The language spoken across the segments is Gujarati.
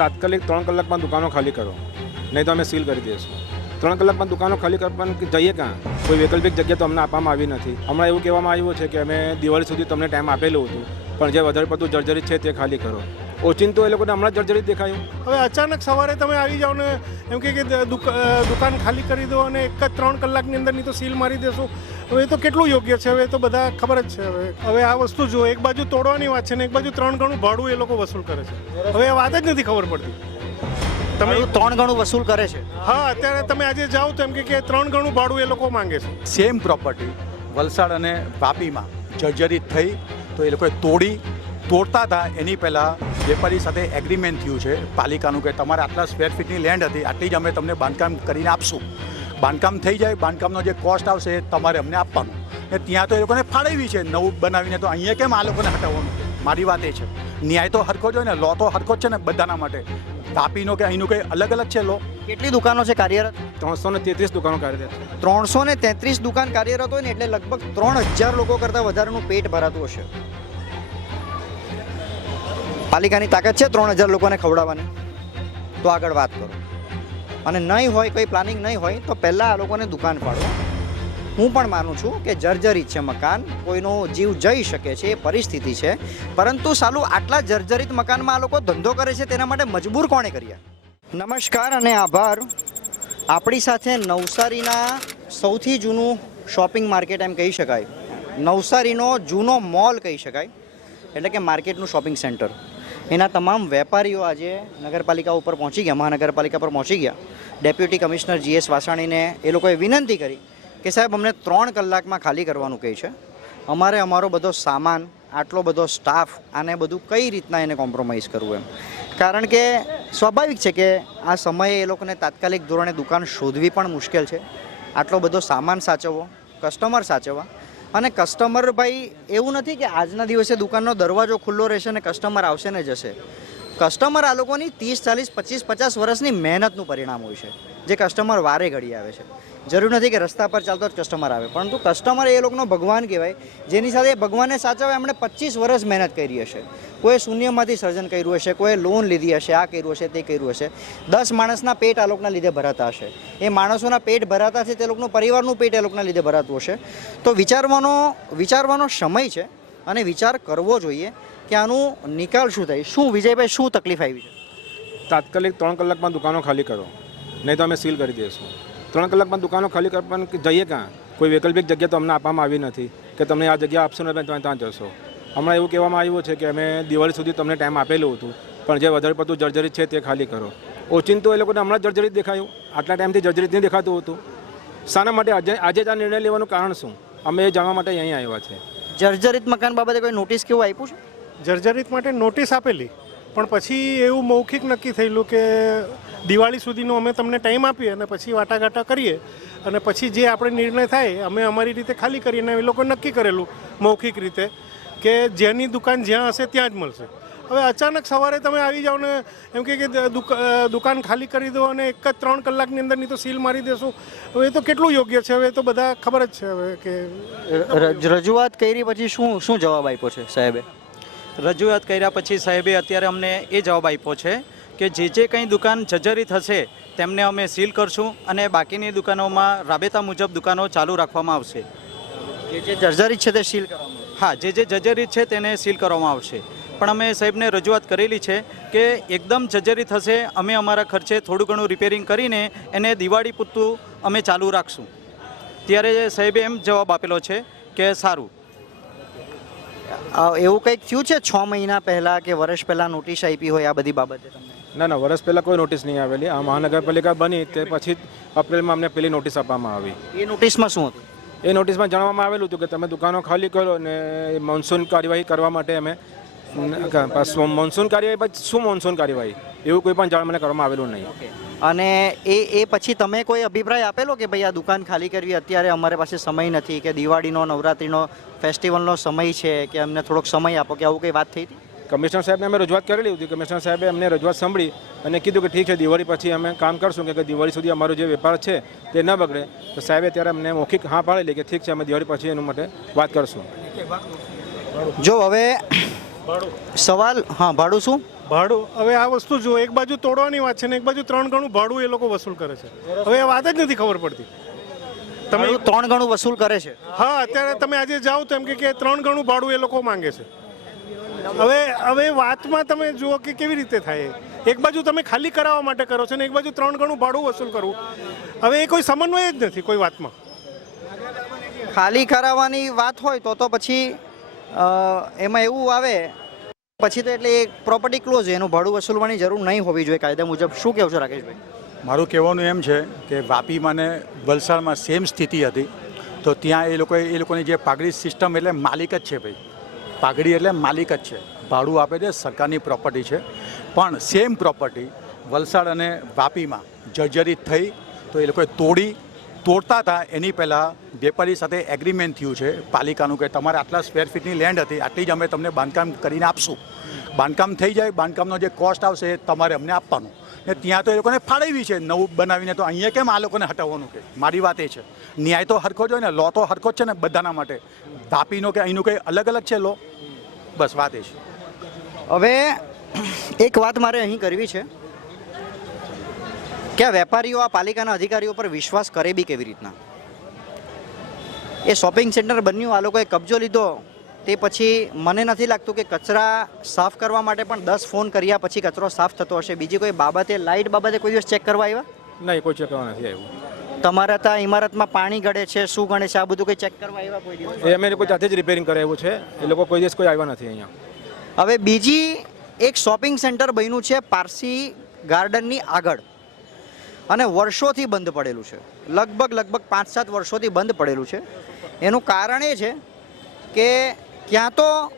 તાત્કાલિક ત્રણ કલાકમાં દુકાનો ખાલી કરો. નહીં તો અમે સીલ કરી દઈશું. ત્રણ કલાકમાં દુકાનો ખાલી કરવાનું જઈએ ક્યાં? કોઈ વૈકલ્પિક જગ્યા તો અમને આપવામાં આવી નથી. હમણાં એવું કહેવામાં આવ્યું છે કે અમે દિવાળી સુધી તમને ટાઈમ આપેલું હતું, પણ જે વધારે પડતું જર્જરિત છે તે ખાલી કરો. ઓચિંતો એ લોકોને હમણાં જર્જરિત દેખાયું. હવે અચાનક સવારે તમે આવી જાઓ ને એમ કે કે દુક- દુકાન ખાલી કરી દો અને એક જ ત્રણ કલાકની અંદરની તો સીલ મારી દેશો. હવે એ તો કેટલું યોગ્ય છે? હવે તો બધા ખબર જ છે. હવે હવે આ વસ્તુ જો એક બાજુ તોડવાની વાત છે ને એક બાજુ ત્રણ ગણું ભાડું એ લોકો વસૂલ કરે છે. હવે વાત જ નથી ખબર પડતી. તમે ત્રણ ગણું વસૂલ કરે છે. હા અત્યારે તમે આજે જાઓ તો એમ કે કે ત્રણ ગણું ભાડું એ લોકો માંગે છે. સેમ પ્રોપર્ટી વલસાડ અને વાપીમાં જર્જરિત થઈ તો એ લોકોએ તોડી તોડતા હતા એની પહેલાં વેપારી સાથે એગ્રીમેન્ટ થયું છે પાલિકાનું કે તમારે આટલા સ્ક્વેર ફીટની લેન્ડ હતી આટલી જ અમે તમને બાંધકામ કરીને આપશું. બાંધકામ થઈ જાય બાંધકામનો જે કોસ્ટ આવશે એ તમારે અમને આપવાનું. ને ત્યાં તો એ લોકોને ફાળવી છે નવું બનાવીને તો અહીંયા કેમ આ લોકોને હટાવવાનું? મારી વાત એ છે. ન્યાય તો હરખો જ હોય ને લો તો હરખો જ છે ને બધાના માટે. તાપીનો કે અહીંનું કંઈ અલગ અલગ છે લો કેટલી દુકાનો છે કાર્યરત? ત્રણસો ને તેત્રીસ દુકાનો કાર્યરત ત્રણસો ને તેત્રીસ દુકાન કાર્યરત હોય ને એટલે લગભગ ત્રણ હજાર લોકો કરતાં વધારેનું પેટ ભરાતું હશે. પાલિકાની તાકાત છે ત્રણ હજાર લોકોને ખવડાવવાની. તો આગળ વાત કરો. અને નહીં હોય, કોઈ પ્લાનિંગ નહીં હોય, તો પહેલાં આ લોકોને દુકાન પાડો. હું પણ માનું છું કે જર્જરિત છે મકાન. કોઈનો જીવ જઈ શકે છે, એ પરિસ્થિતિ છે. પરંતુ સાલું આટલા જર્જરિત મકાનમાં આ લોકો ધંધો કરે છે તેના માટે મજબૂર કોણે કર્યા? નમસ્કાર અને આભાર. આપણી સાથે નવસારીના સૌથી જૂનું શોપિંગ માર્કેટ એમ કહી શકાય. નવસારીનો જૂનો મોલ કહી શકાય. એટલે કે માર્કેટનું શોપિંગ સેન્ટર. એના તમામ વેપારીઓ આજે નગરપાલિકા ઉપર પહોંચી ગયા, મહાનગરપાલિકા પર પહોંચી ગયા. ડેપ્યુટી કમિશનર જીએસ વાસાણીને એ લોકોએ વિનંતી કરી કે સાહેબ, અમને ત્રણ કલાકમાં ખાલી કરવાનું કહે છે. અમારે અમારો બધો સામાન, આટલો બધો સ્ટાફ આને બધું કઈ રીતના એને કોમ્પ્રોમાઇઝ કરવું એમ? કારણ કે સ્વાભાવિક છે કે આ સમયે એ લોકોને તાત્કાલિક ધોરણે દુકાન શોધવી પણ મુશ્કેલ છે. આટલો બધો સામાન સાચવવો કસ્ટમર સાચવવા અને કસ્ટમર ભાઈ એવું નથી કે આજના દિવસે દુકાનનો દરવાજો ખુલ્લો રહેશે અને કસ્ટમર આવશે ને જશે. કસ્ટમર આ લોકોની ત્રીસ, ચાલીસ, પચીસ, પચાસ વર્ષની મહેનતનું પરિણામ હોય છે, જે કસ્ટમર વારે ઘડી આવે છે. જરૂર નથી કે રસ્તા પર ચાલતો જ કસ્ટમર આવે, પરંતુ કસ્ટમર એ લોકોનો ભગવાન કહેવાય, જેની સાથે ભગવાનને સાચવવા એમણે પચીસ વર્ષ મહેનત કરી હશે. કોઈ શૂન્યમાંથી સર્જન કર્યું હશે કોઈ લોન લીધી હશે, આ કર્યું હશે, તે કર્યું હશે. દસ માણસના પેટ આ લોકોના લીધે ભરાતા હશે. એ માણસોના પેટ ભરાતા છે તે લોકોનું પરિવારનું પેટ એ લોકોના લીધે ભરાતું હશે. તો વિચારવાનો વિચારવાનો સમય છે, અને વિચાર કરવો જોઈએ. કે આનું નિકાલ શું થાય? શું વિજયભાઈ શું તકલીફ આવી છે? તાત્કાલિક ત્રણ કલાકમાં દુકાનો ખાલી કરો. નહીં તો અમે સીલ કરી દઈશું. ત્રણ કલાકમાં દુકાનો ખાલી કરવાનું જઈએ ક્યાં? કોઈ વૈકલ્પિક જગ્યા તો અમને આપવામાં આવી નથી કે તમને આ જગ્યા આપશો ને તમે ત્યાં જશો. હમણાં એવું કહેવામાં આવ્યું છે કે અમે દિવાળી સુધી તમને ટાઈમ આપેલું હતું પણ જે વધારે પડતું જર્જરિત છે તે ખાલી કરો. ઓચિંતો એ લોકોને હમણાં જ જર્જરિત દેખાયું. આટલા ટાઈમથી જર્જરિત નહીં દેખાતું હતું. શાના માટે આજે આજે જ આ નિર્ણય લેવાનું કારણ શું? અમે એ જાણવા માટે અહીં આવ્યા છે. જર્જરિત મકાન બાબતે કોઈ નોટિસ કેવું આપ્યું છે? જર્જરિત માટે નોટિસ આપેલી. પણ પછી એવું મૌખિક નક્કી થયેલું કે દિવાળી સુધીનો અમે તમને ટાઈમ આપીએ અને પછી વાટાઘાટા કરીએ અને પછી જે આપણે નિર્ણય થાય, અમે અમારી રીતે ખાલી કરીને એ લોકો નક્કી કરેલું મૌખિક રીતે કે જેની દુકાન જ્યાં હશે ત્યાં જ મળશે. હવે અચાનક સવારે તમે આવી જાઓ ને એમ કે દુકાન ખાલી કરી દો અને એક જ ત્રણ કલાકની અંદરની તો સીલ મારી દેશો. હવે એ તો કેટલું યોગ્ય છે? હવે એ તો બધા ખબર જ છે હવે કે રજૂઆત કરી પછી શું શું જવાબ આપ્યો છે સાહેબે? રજૂઆત કર્યા પછી સાહેબે અત્યારે અમને એ જવાબ આપ્યો છે કે જે જે કંઈ દુકાન જર્જરિત હશે તેમને અમે સીલ કરશું અને બાકીની દુકાનોમાં રાબેતા મુજબ દુકાનો ચાલુ રાખવામાં આવશે. જે જે જર્જરી છે તે સીલ કરવામાં હા જે જે જર્જરી છે તેને સીલ કરવામાં આવશે. પણ અમે સાહેબને રજૂઆત કરેલી છે કે એકદમ જજરી હશે અમે અમારા ખર્ચે થોડું ઘણું રિપેરિંગ કરીને એને દિવાળી પૂરતું અમે ચાલુ રાખશું. ત્યારે સાહેબે એમ જવાબ આપેલો છે કે સારું એવું કંઈક થયું છે છ મહિના પહેલાં કે વર્ષ પહેલાં નોટિસ આપી હોય આ બધી બાબતે તમને? ના ના વર્ષ પહેલાં કોઈ નોટિસ નહીં આવેલી. આ મહાનગરપાલિકા બની તે પછી જ અપ્રિલમાં અમને પેલી નોટિસ આપવામાં આવી. એ નોટિસમાં શું હતું? એ નોટિસમાં જણાવવામાં આવેલું હતું કે તમે દુકાનો ખાલી કરો ને મોન્સૂન કાર્યવાહી કરવા માટે અમે મોન્સૂન કાર્યવાહી પછી શું મોન્સૂન કાર્યવાહી? એવું કોઈ પણ જાણ મને કરવામાં આવેલું નહીં. અને એ એ પછી તમે કોઈ અભિપ્રાય આપેલો કે ભાઈ આ દુકાન ખાલી કરવી અત્યારે અમારી પાસે સમય નથી કે દિવાળીનો નવરાત્રિનો ફેસ્ટિવલનો સમય છે કે અમને થોડોક સમય આપો કે આવું કંઈ વાત થઈ હતી? કમિશનર સાહેબને અમે રજૂઆત કરેલી હતી કમિશનર સાહેબે અમને રજૂઆત સાંભળી અને કીધું કે ઠીક છે દિવાળી પછી અમે કામ કરશું કે દિવાળી સુધી અમારો જે વેપાર છે તે ન બગડે. તો સાહેબે ત્યારે અમને મૌખિક હા પાડેલી કે ઠીક છે અમે દિવાળી પછી એનું માટે વાત કરશું. જો હવે સવાલ? હા ભાડું શું? ભાડું. હવે આ વસ્તુ જો એક બાજુ તોડવાની વાત છે ને એક બાજુ ત્રણ ગણું ભાડું એ લોકો વસૂલ કરે છે. હવે એ વાત જ નથી ખબર પડતી. તમે ત્રણ ગણું વસૂલ કરે છે? હા અત્યારે તમે આજે જાઓ તો એમ કે કે ત્રણ ગણું ભાડું એ લોકો માંગે છે. હવે હવે વાતમાં તમે જુઓ કે કેવી રીતે થાય. એક બાજુ તમે ખાલી કરાવવા માટે કરો છો ને એક બાજુ ત્રણ ગણું ભાડું વસૂલ કરવું. હવે એ કોઈ સમન્વય જ નથી કોઈ વાતમાં. ખાલી કરાવવાની વાત હોય તો તો પછી એમાં એવું આવે, પછી તો એટલે પ્રોપર્ટી ક્લોઝ એનું ભાડું વસૂલવાની જરૂર નહીં હોવી જોઈએ કાયદા મુજબ. શું કહેવું છો રાકેશભાઈ? મારું કહેવાનું એમ છે કે વાપીમાં ને વલસાડમાં સેમ સ્થિતિ હતી. તો ત્યાં એ લોકોએ, એ લોકોની જે પાઘડી સિસ્ટમ એટલે માલિક જ છે ભાઈ. પાઘડી એટલે માલિક જ છે. ભાડું આપે છે, સરકારની પ્રોપર્ટી છે. પણ સેમ પ્રોપર્ટી વલસાડ અને વાપીમાં જર્જરિત થઈ તો એ લોકોએ તોડી તોડતા હતા, એની પહેલાં વેપારી સાથે એગ્રીમેન્ટ થયું છે પાલિકાનું કે તમારે આટલા સ્ક્વેર ફીટની લેન્ડ હતી, આટલી જ અમે તમને બાંધકામ કરીને આપશું. બાંધકામ થઈ જાય, બાંધકામનો જે કોસ્ટ આવશે એ તમારે અમને આપવાનું. ને ત્યાં તો એ લોકોને ફાળવી છે, નવું બનાવીને તો અહીંયા કેમ આ લોકોને હટાવવાનું કે? મારી વાત એ છે. ન્યાય તો હરખો જ હોય ને લો તો હરખો જ છે ને બધાના માટે. તાપીનો કે અહીંનું કંઈ અલગ અલગ છે લો બસ વાત એ છે. હવે એક વાત મારે અહીં કરવી છે. કે વેપારીઓ આ પાલિકાના અધિકારીઓ પર વિશ્વાસ કરે બી કેવી રીતના? એ શોપિંગ સેન્ટર બન્યું આ લોકોએ કબજો લીધો. તે પછી મને નથી લાગતું કે કચરા સાફ કરવા માટે પણ દસ ફોન કર્યા પછી કચરો સાફ થતો હશે. બીજી કોઈ બાબતે લાઇટ બાબતે કોઈ દિવસ ચેક કરવા આવ્યા? નહીં કોઈ ચેક કરવા નથી આવ્યું. તમારા ત્યાં ઇમારતમાં પાણી ગળે છે શું ગણે છે આ બધું કોઈ ચેક કરવા આવ્યા કોઈ દિવસ? એ અમે લોકો જાતે જ રિપેરિંગ કરાવ્યું છે. એ લોકો કોઈ દિવસ કોઈ આવ્યા નથી અહીંયા. હવે બીજી એક શોપિંગ સેન્ટર બન્યું છે પારસી ગાર્ડનની આગળ. અને વર્ષોથી બંધ પડેલું છે. લગભગ લગભગ પાંચ સાત વર્ષોથી બંધ પડેલું છે. એનું કારણ એ છે કે ક્યાં તો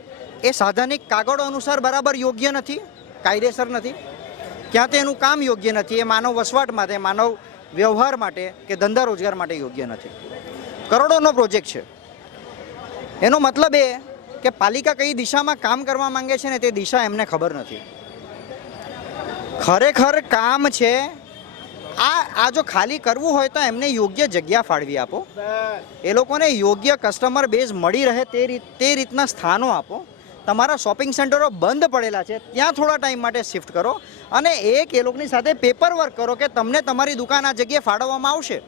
એ સાધનિક કાગળો અનુસાર બરાબર યોગ્ય નથી, કાયદેસર નથી. ક્યાં તો એનું કામ યોગ્ય નથી, એ માનવ વસવાટ માટે, માનવ વ્યવહાર માટે કે ધંધા રોજગાર માટે યોગ્ય નથી. કરોડોનો પ્રોજેક્ટ છે. એનો મતલબ એ કે પાલિકા કઈ દિશામાં કામ કરવા માંગે છે ને તે દિશા એમને ખબર નથી. ખરેખર કામ છે આ આ જો ખાલી કરવું હોય તો એમને યોગ્ય જગ્યા ફાળવી આપો. એ લોકોને યોગ્ય કસ્ટમર બેઝ મળી રહે તે રીત તે રીતના સ્થાનો આપો. તમારા શોપિંગ સેન્ટરો બંધ પડેલા છે ત્યાં થોડા ટાઈમ માટે શિફ્ટ કરો અને એક એ લોકોની સાથે પેપર વર્ક કરો કે તમને તમારી દુકાન આ જગ્યાએ ફાળવવામાં આવશે.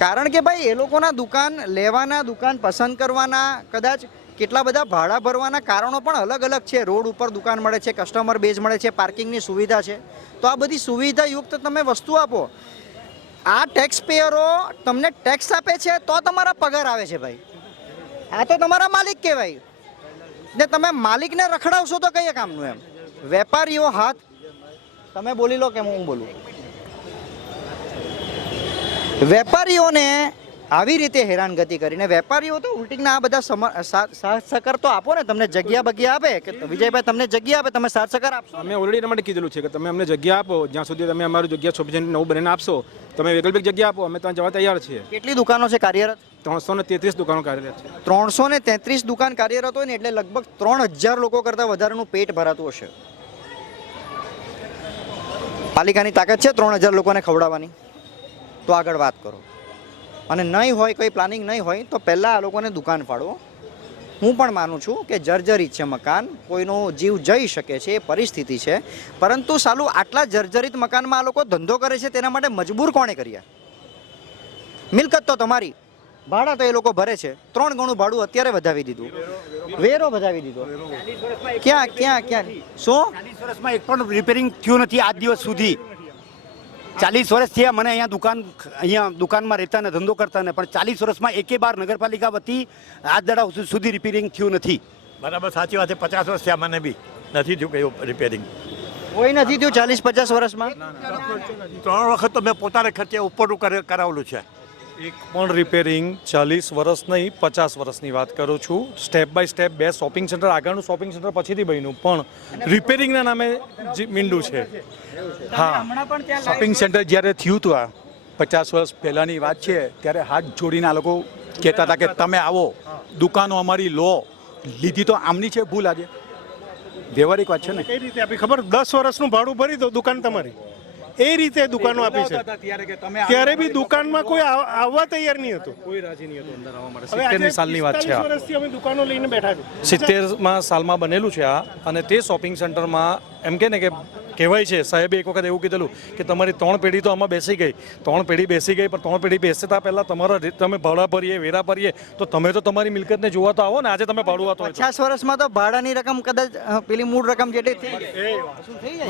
કારણ કે ભાઈ એ લોકોના દુકાન લેવાના દુકાન પસંદ કરવાના કદાચ કેટલા બધા ભાડા ભરવાના કારણો પણ અલગ અલગ છે. રોડ ઉપર દુકાન મળે છે કસ્ટમર બેઝ મળે છે પાર્કિંગની સુવિધા છે. તો આ બધી સુવિધાયુક્ત તમે વસ્તુ આપો. આ ટેક્સ પેયરો તમને ટેક્સ આપે છે તો તમારા પગાર આવે છે ભાઈ. આ તો તમારા માલિક કહેવાય. ને તમે માલિકને રખડાવશો તો કયા કામનું એમ? વેપારીઓ હાથ. તમે બોલી લો કે હું બોલું? વેપારીઓને આવી રીતે હેરાનગતિ કરીને વેપારીઓ તો ઉલટીના આ બધા સાથ સહકાર તો આપો ને તમને જગ્યા બગ્યા આપે કે વિજયભાઈ તમને જગ્યા આપે તમે સાથ સહકાર આપશો? અમે ઓલરેડી માટે કીધેલું છે કે તમે અમને જગ્યા આપો જ્યાં સુધી તમે અમારું જગ્યા શોપિંગ નવું બનીને આપશો તમે વૈકલ્પિક જગ્યા આપો અમે ત્યાં જવા તૈયાર છીએ. કેટલી દુકાનો છે કાર્યરત? ત્રણસો ને તેત્રીસ દુકાનો કાર્યરત છે. ત્રણસો ને તેત્રીસ દુકાન કાર્યરત હોય ને એટલે લગભગ ત્રણ હજાર લોકો કરતાં વધારેનું પેટ ભરાતું હશે. પાલિકાની તાકાત છે ત્રણ હજાર લોકોને ખવડાવવાની. તો આગળ વાત કરો. અને નહીં હોય, કોઈ પ્લાનિંગ નહીં હોય, તો પહેલાં આ લોકોને દુકાન ફાળવો હું પણ માનું છું કે જર્જરિત છે મકાન. કોઈનો જીવ જઈ શકે છે, એ પરિસ્થિતિ છે. પરંતુ સાલું આટલા જર્જરિત મકાનમાં આ લોકો ધંધો કરે છે, તેના માટે મજબૂર કોણે કર્યા? મિલકત તો તમારી. ભાડા તો એ લોકો ભરે છે. ત્રણ ગણું ભાડું અત્યારે વધાવી દીધું. વેરો વધાવી દીધો. ક્યાં ક્યાં ક્યાં? શું? એક પણ રિપેરિંગ થયું નથી આજ દિવસ સુધી. ચાલીસ વર્ષ થયા મને અહીંયા દુકાન અહીંયા દુકાનમાં રહેતા ને ધંધો કરતા ને પણ ચાલીસ વર્ષમાં એકે બાર નગરપાલિકા વતી આજ દડા સુધી રિપેરિંગ થયું નથી. બરાબર સાચી વાત છે. પચાસ વર્ષ થયા મને બી. નથી થયું કયું રિપેરિંગ કોઈ નથી થયું ચાલીસ પચાસ વર્ષમાં? ત્રણ વખત તો મેં પોતાને ખર્ચે ઉપરનું કરે- કરાવેલું છે. એક પણ રિપેરિંગ ચાલીસ વર્ષ નહીં પચાસ વર્ષની વાત કરું છું. સ્ટેપ બાય સ્ટેપ બે શોપિંગ સેન્ટર આગળનું શોપિંગ સેન્ટર પછીથી બન્યું પણ રિપેરિંગના નામે જે મીંડું છે. હા. શોપિંગ સેન્ટર જ્યારે થયું હતું આ પચાસ વર્ષ પહેલાંની વાત છે ત્યારે હાથ જોડીને આ લોકો કહેતા હતા કે તમે આવો દુકાનો અમારી લો લીધી તો આમની છે ભૂલ આજે. વ્યવહારિક વાત છે ને? કઈ રીતે આપી? ખબર દસ વર્ષનું ભાડું ભરી દો દુકાન તમારી. એ રીતે દુકાનો આપી છે. ત્યારે કે તમે ત્યારે બી દુકાનમાં કોઈ આવવા તૈયાર નહીં હતું. કોઈ રાજી નહીં હતું અંદર આવવા માટે. સિત્તેરની સાલની વાત છે વર્ષથી અમે દુકાનો લઈને બેઠા છે સિત્તેરમાં સાલમાં બનેલું છે આ. અને તે શોપિંગ સેન્ટરમાં એમ કે ને કે કહેવાય છે. સાહેબે એક વખત એવું કીધેલું કે તમારી ત્રણ પેઢી તો આમાં બેસી ગઈ. ત્રણ પેઢી બેસી ગઈ પણ ત્રણ પેઢી બેસતા પહેલાં તમારા તમે ભાડા ભરીએ વેરા ભરીએ તો તમે તો તમારી મિલકતને જોવા તો આવો ને આજે તમે ભાડું છો. પચાસ વર્ષમાં તો ભાડાની રકમ કદાચ પેલી મૂળ રકમ જેટલી થઈ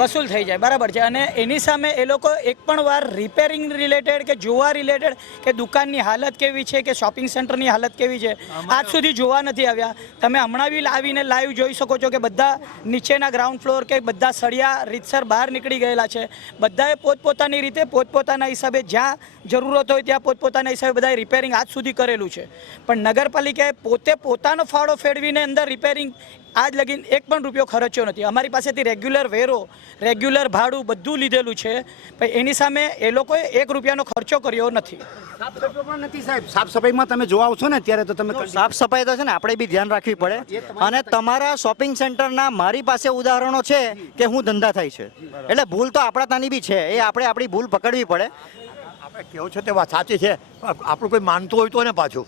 વસૂલ થઈ જાય. બરાબર છે. અને એની સામે એ લોકો એક પણ વાર રિપેરિંગ રિલેટેડ કે જોવા રિલેટેડ કે દુકાનની હાલત કેવી છે કે શોપિંગ સેન્ટરની હાલત કેવી છે આજ સુધી જોવા નથી આવ્યા. તમે હમણાં બી આવીને લાઈવ જોઈ શકો છો કે બધા નીચેના ગ્રાઉન્ડ ફ્લોર કે બધા સળિયા રીતસર બહાર નીકળી ગયેલા છે. બધાએ પોતપોતાની રીતે પોતપોતાના હિસાબે જ્યાં જરૂરત હોય ત્યાં પોતપોતાના હિસાબે બધાએ રિપેરિંગ આજ સુધી કરેલું છે. પણ નગરપાલિકાએ પોતે પોતાનો ફાળો ફેરવીને અંદર રિપેરિંગ આજ લગીન એક પણ રૂપિયો ખર્ચ્યો નથી. અમારી પાસેથી રેગ્યુલર વેરો રેગ્યુલર ભાડું બધું લીધેલું છે. પણ એની સામે એ લોકોએ એક રૂપિયાનો ખર્ચો કર્યો નથી. સાફ સફાઈ પણ નથી સાહેબ. સાફ સફાઈમાં તમે જોવા આવશો ને ત્યારે તો તમે સાફ સફાઈ તો છે ને આપણે બી ધ્યાન રાખવી પડે. અને તમારા શોપિંગ સેન્ટરના મારી પાસે ઉદાહરણો છે કે હું ધંધા થાય છે. એટલે ભૂલ તો આપણા તાની બી છે. એ આપણે આપણી ભૂલ પકડવી પડે. આપણે કેવું છે તે વાત સાચી છે. આપણું કોઈ માનતું હોય તો ને પાછું.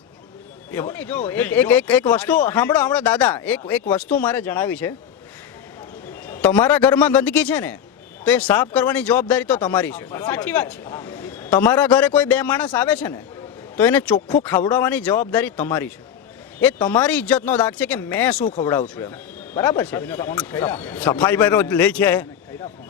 એક એક એક એક વસ્તુ સાંભળો સાંભળો દાદા. એક એક વસ્તુ મારે જણાવી છે. તમારા ઘરમાં ગંદકી છે ને તો એ સાફ કરવાની જવાબદારી તો તમારી છે. સાચી વાત છે. તમારા ઘરે કોઈ બે માણસ આવે છે ને તો એને ચોખ્ખું ખવડાવવાની જવાબદારી તમારી છે. એ તમારી ઇજ્જતનો દાગ છે કે મેં શું ખવડાવું છું એમ. બરાબર છે? સફાઈ વેરો લે છે.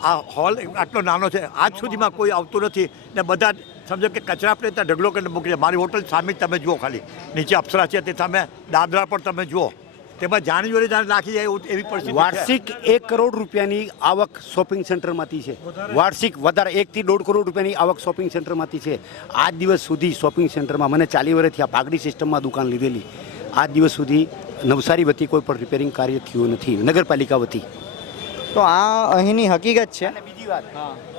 આ હોલ આટલો નાનો છે. આજ સુધીમાં કોઈ આવતું નથી ને બધા સમજો કે કચરા પડે ત્યાં ઢગલો કરીને મૂકી મારી હોટલ સામે જ તમે જુઓ ખાલી. નીચે અપ્સરા છે તે સામે દાદરા પણ તમે જુઓ. તેમાં જાણી જોડે જાણે નાખી જાય એવી પરિસ્થિતિ વાર્ષિક એક કરોડ રૂપિયાની આવક શોપિંગ સેન્ટરમાંથી છે. વાર્ષિક વધારે એકથી દોઢ કરોડ રૂપિયાની આવક શોપિંગ સેન્ટરમાંથી છે. આજ દિવસ સુધી શોપિંગ સેન્ટરમાં મને ચાલી વર્ષથી આ પાઘડી સિસ્ટમમાં દુકાન લીધેલી. આજ દિવસ સુધી નવસારી વતી કોઈ પણ રિપેરિંગ કાર્ય થયું નથી. નગરપાલિકા વતી. તો આ અહીંની હકીકત છે. અને બીજી વાત.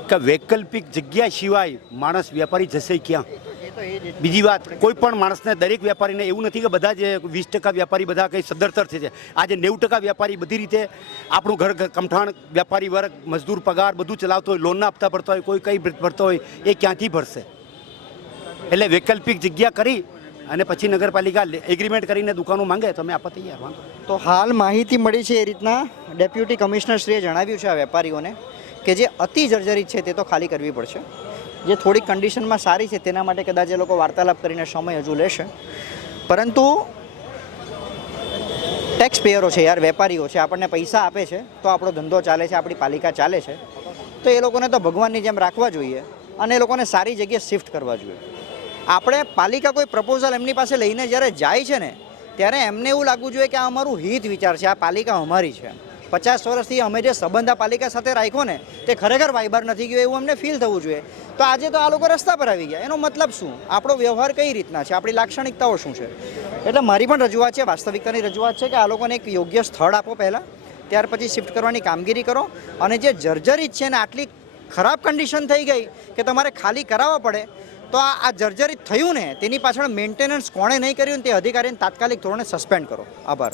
કે વૈકલ્પિક જગ્યા સિવાય માણસ વેપારી જશે ક્યાં? બીજી વાત, કોઈ પણ માણસને દરેક વેપારીને એવું નથી કે બધા જે વીસ ટકા વેપારી બધા કંઈ સદરતર છે આજે નેવું ટકા વેપારી બધી રીતે આપણું ઘર કમઠાણ વેપારી વર્ગ, મજદૂર પગાર બધું ચલાવતો હોય લોનના હપ્તા ભરતો હોય, કોઈ કઈ ભરતો હોય, એ ક્યાંથી ભરશે? એટલે વૈકલ્પિક જગ્યા કરી અને પછી નગરપાલિકા એગ્રીમેન્ટ કરીને દુકાનો માંગે, તો અમે આપવા તૈયાર, વાંધો તો હાલ માહિતી મળી છે એ રીતના. ડેપ્યુટી કમિશનરશ્રીએ જણાવ્યું છે આ વેપારીઓને કે જે અતિ જર્જરિત છે તે તો ખાલી કરવી પડશે. જે થોડીક કન્ડિશનમાં સારી છે તેના માટે કદાચ એ લોકો વાર્તાલાપ કરીને સમય હજુ લેશે. પરંતુ ટેક્સ પેયરો છે યાર, વેપારીઓ છે, આપણને પૈસા આપે છે, તો આપણો ધંધો ચાલે છે, આપણી પાલિકા ચાલે છે, તો એ લોકોને તો ભગવાનની જેમ રાખવા જોઈએ અને એ લોકોને સારી જગ્યાએ શિફ્ટ કરવા જોઈએ. આપણે પાલિકા કોઈ પ્રપોઝલ એમની પાસે લઈને જ્યારે જાય છે ને, ત્યારે એમને એવું લાગવું જોઈએ કે આ અમારું હિત વિચાર છે, આ પાલિકા અમારી છે. પચાસ વર્ષથી અમે જે સંબંધ આ પાલિકા સાથે રાખ્યો ને, તે ખરેખર વાયબાર નથી ગયો એવું અમને ફીલ થવું જોઈએ. તો આજે તો આ લોકો રસ્તા પર આવી ગયા. એનો મતલબ શું? આપણો વ્યવહાર કઈ રીતના છે? આપણી લાક્ષણિકતાઓ શું છે? એટલે મારી પણ રજૂઆત છે, વાસ્તવિકતાની રજૂઆત છે કે આ લોકોને એક યોગ્ય સ્થળ આપો પહેલાં, ત્યાર પછી શિફ્ટ કરવાની કામગીરી કરો. અને જે જર્જરિત છે ને, આટલી ખરાબ કન્ડિશન થઈ ગઈ કે તમારે ખાલી કરાવવા પડે, તો આ આ જર્જરિત થયું ને, તેની પાછળ મેન્ટેનન્સ કોણે નહીં કર્યું તે અધિકારીને તાત્કાલિક ધોરણે સસ્પેન્ડ કરો. આભાર.